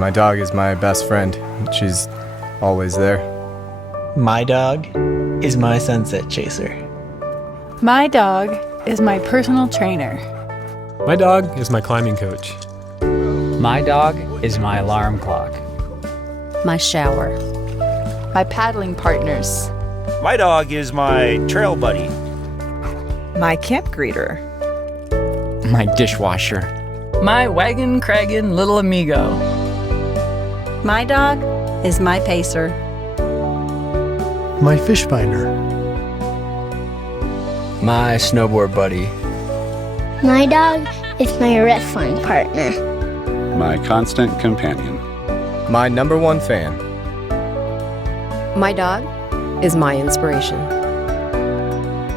My dog is my best friend. She's always there. My dog is my sunset chaser. My dog is my personal trainer. My dog is my climbing coach. My dog is my alarm clock. My shower. My paddling partners. My dog is my trail buddy. My camp greeter. My dishwasher. My wagon craggin' little amigo. My dog is my pacer. My fish finder. My snowboard buddy. My dog is my wrestling partner. My constant companion. My number one fan. My dog is my inspiration.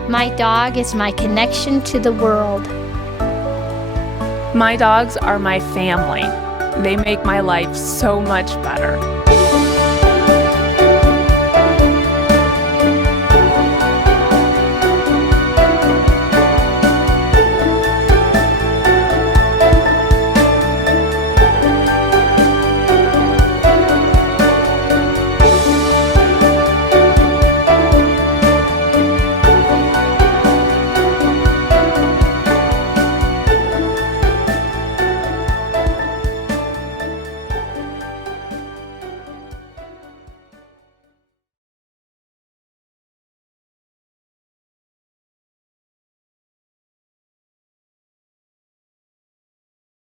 My dog is my connection to the world. My dogs are my family. They make my life so much better.